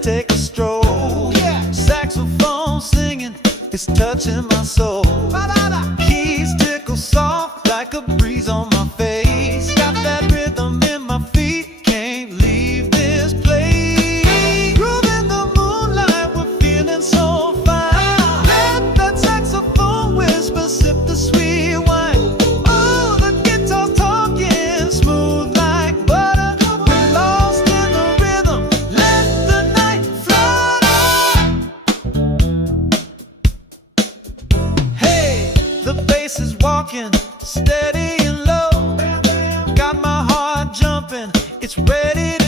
take a stroll. Saxophone singing, it's touching my soul. Keys tickle soft like a breeze on my face. Got that rhythm in my feet, can't leave this place. Grooving the moonlight, we're feeling so fine. Let that saxophone whisper, sip the sweet wine. Oh, the guitar's talking, smooth like butter. We're lost in the rhythm, let the night flutter. Hey, the bass is walking, steady and low. Got my heart jumping, it's ready